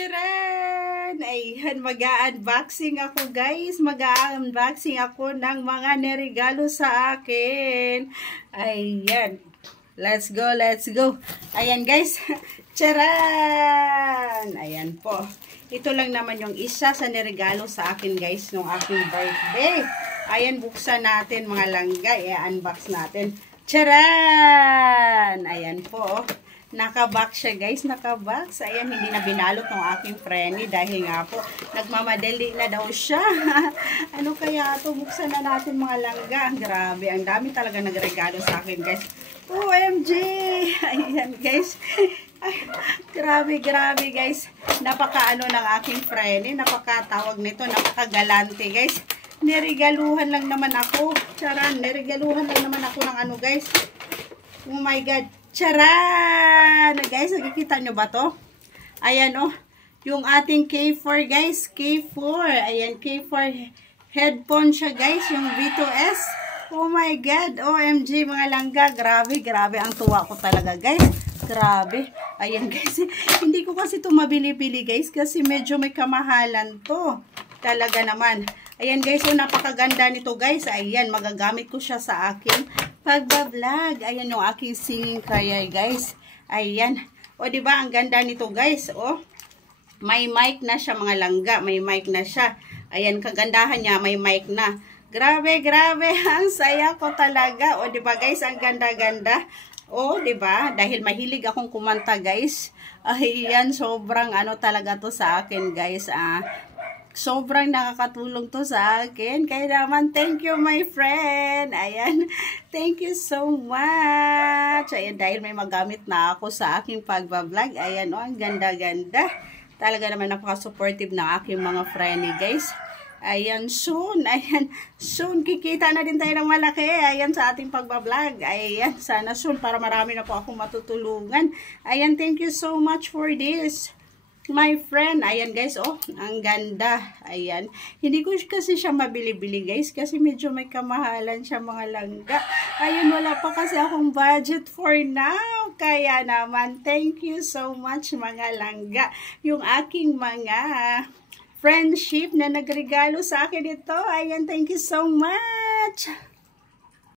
Charan! Ayan, mag-unboxing ako guys. Mag-unboxing ako ng mga neregalo sa akin. Ayan. Let's go, let's go. Ayan guys. Charan! Ayan po. Ito lang naman yung isa sa neregalo sa akin guys nung aking birthday. Ayan, buksan natin mga langga. I-unbox natin. Charan! Ayan po. Nakabox siya guys, nakabox. Ayan, hindi na binalot ng aking friendly dahil nga po, nagmamadali na daw siya. Ano kaya ito? Buksan na natin mga langga. Grabe, ang dami talaga nagregalo sa akin guys. OMG! Ayan guys. Ay, grabe, grabe guys. Napakaano ng aking friendly, napakatawag nito, napakagalante guys. Niregaluhan lang naman ako. Charan, niregaluhan lang naman ako ng ano guys. Oh my God. Charan! Guys, nakikita nyo ba to? Ayan oh, yung ating K4 guys, K4. Ayan, K4 headphone siya guys, yung V2S. Oh my God, OMG mga langga. Grabe, grabe ang tuwa ko talaga guys. Grabe. Ayan guys, hindi ko kasi ito mabili-bili guys kasi medyo may kamahalan to. Talaga naman. Ayan guys, so napakaganda nito guys. Ayan, magagamit ko siya sa akin pagbablog. Ayan yung aking singing career guys. Ayan. O diba, ang ganda nito guys. O, may mic na siya mga langga. May mic na siya. Ayan, kagandahan niya, may mic na. Grabe, grabe. Ang saya ko talaga. O diba guys, ang ganda-ganda. O diba, dahil mahilig akong kumanta guys. Ayan, sobrang ano talaga to sa akin guys. Sobrang nakakatulong to sa akin. Kaya naman, thank you my friend. Ayan, thank you so much. Ayan, dahil may magamit na ako sa aking pagbablog. Ayan, oh, ang ganda-ganda. Talaga naman napaka-supportive ng aking mga friendly guys. Ayan, soon. Ayan, soon kikita na din tayo ng malaki. Ayan, sa ating pagbablog. Ayan, sana soon para marami na po akong matutulungan. Ayan, thank you so much for this. My friend, ayan guys, oh, ang ganda. Ayan, hindi ko kasi siya mabili-bili guys, kasi medyo may kamahalan siya mga langga. Ayan, wala pa kasi akong budget for now. Kaya naman, thank you so much mga langga. Yung aking mga friendship na nagregalo sa akin ito. Ayan, thank you so much.